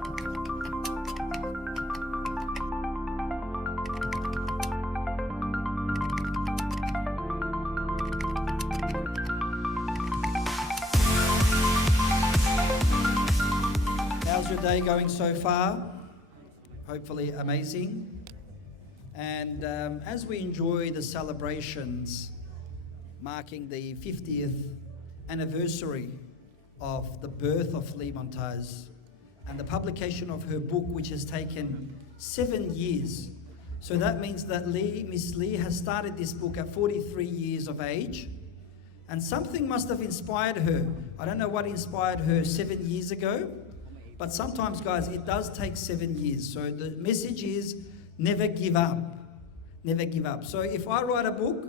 How's your day going so far? Hopefully amazing. And as we enjoy the celebrations marking the 50th anniversary of the birth of Lee Montaz and the publication of her book, which has taken 7 years. So that means that Miss Lee has started this book at 43 years of age, and something must have inspired her. I don't know what inspired her 7 years ago, but sometimes, guys, it does take 7 years. So the message is never give up. Never give up. So if I write a book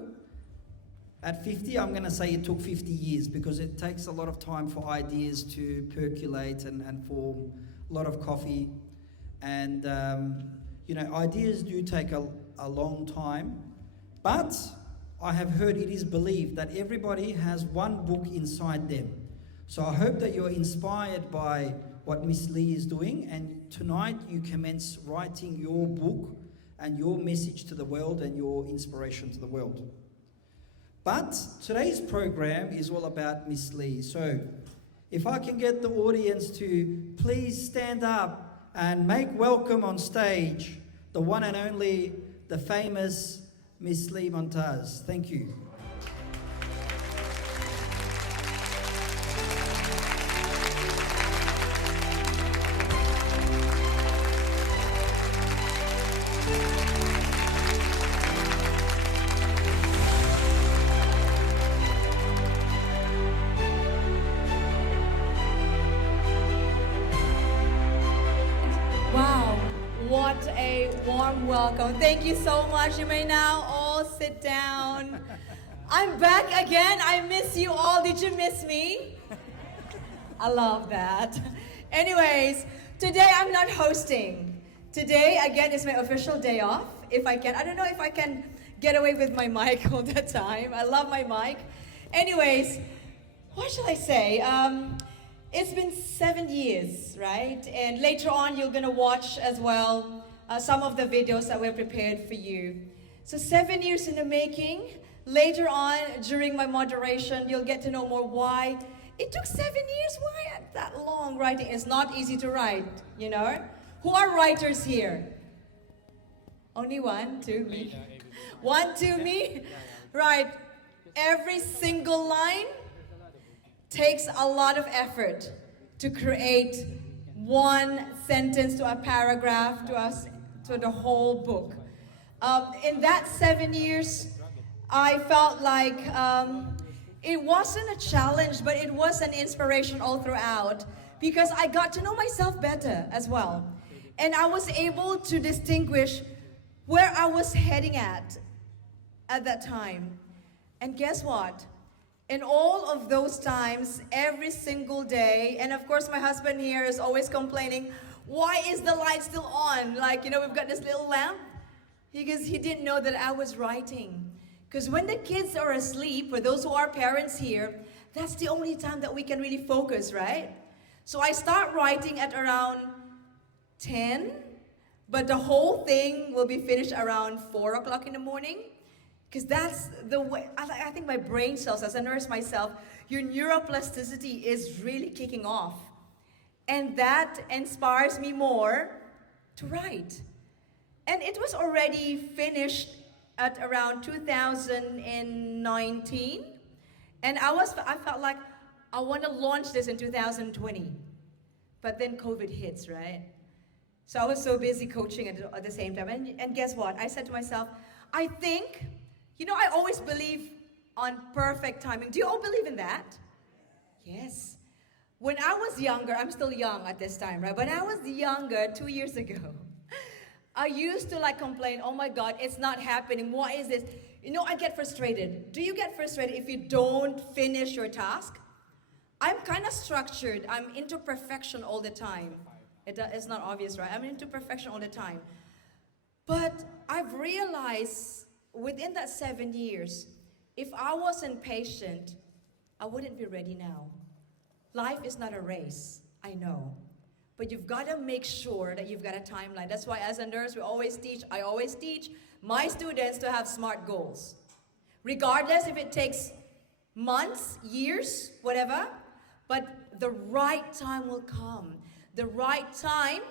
at 50, I'm going to say it took 50 years, because it takes a lot of time for ideas to percolate and form, a lot of coffee. And, ideas do take a long time. But I have heard it is believed that everybody has one book inside them. So I hope that you're inspired by what Miss Lee is doing, and tonight you commence writing your book and your message to the world and your inspiration to the world. But today's program is all about Miss Lee. So if I can get the audience to please stand up and make welcome on stage the one and only, the famous Miss Lee Montaz. Thank you. What a warm welcome. Thank you so much. You may now all sit down. I'm back again. I miss you all. Did you miss me? I love that. Anyways, today I'm not hosting. Today, again, is my official day off. If I can. I don't know if I can get away with my mic all the time. I love my mic. Anyways, what shall I say? It's been 7 years, right? And later on, you're gonna watch as well some of the videos that we're prepared for you. So 7 years in the making. Later on, during my moderation, you'll get to know more why it took 7 years. Why that long writing? It's not easy to write, you know? Who are writers here? Only one, two, me. One, two, me? Right. Every single line takes a lot of effort to create one sentence to a paragraph to the whole book. In that 7 years, I felt like it wasn't a challenge, but it was an inspiration all throughout, because I got to know myself better as well. And I was able to distinguish where I was heading at that time. And guess what? In all of those times, every single day, and of course my husband here is always complaining, why is the light still on? Like, we've got this little lamp. Because he didn't know that I was writing. Because when the kids are asleep, for those who are parents here, that's the only time that we can really focus, right? So I start writing at around 10, but the whole thing will be finished around 4 o'clock in the morning. Because that's the way, I think my brain cells, as a nurse myself, your neuroplasticity is really kicking off. And that inspires me more to write. And it was already finished at around 2019. And I felt like I want to launch this in 2020. But then COVID hits, right? So I was so busy coaching at the same time. And guess what? I said to myself, I think, I always believe on perfect timing. Do you all believe in that? Yes. When I was younger, I'm still young at this time, right? When I was younger, 2 years ago, I used to complain, oh my God, it's not happening. Why is this? I get frustrated. Do you get frustrated if you don't finish your task? I'm kind of structured. I'm into perfection all the time. It's not obvious, right? I'm into perfection all the time. But I've realized within that 7 years, if I wasn't patient, I wouldn't be ready now. Life is not a race, I know. but you've got to make sure that you've got a timeline. That's why as a nurse, I always teach my students to have SMART goals. Regardless if it takes months, years, whatever, but the right time will come. The right time,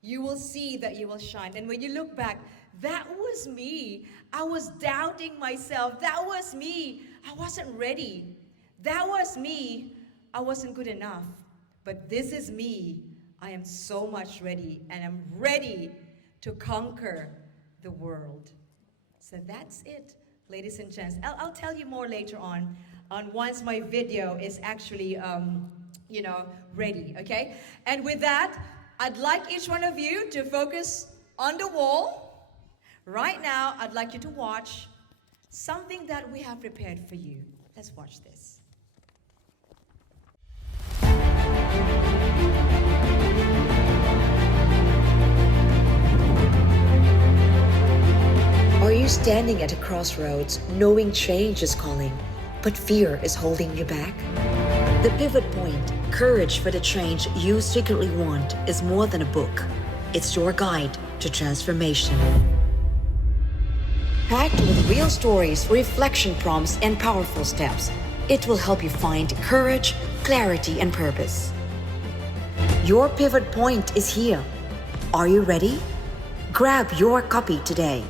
you will see that you will shine. And when you look back, that was me. I was doubting myself. That was me. I wasn't ready. That was me. I wasn't good enough. But this is me. I am so much ready, and I'm ready to conquer the world. So that's it, ladies and gents. I'll tell you more later on once my video is actually, ready, okay? And with that, I'd like each one of you to focus on the wall. Right now, I'd like you to watch something that we have prepared for you. Let's watch this. Are you standing at a crossroads, knowing change is calling, but fear is holding you back? The Pivot Point, Courage for the Change You Secretly Want, is more than a book. It's your guide to transformation. Packed with real stories, reflection prompts, and powerful steps, it will help you find courage, clarity, and purpose. Your Pivot Point is here. Are you ready? Grab your copy today.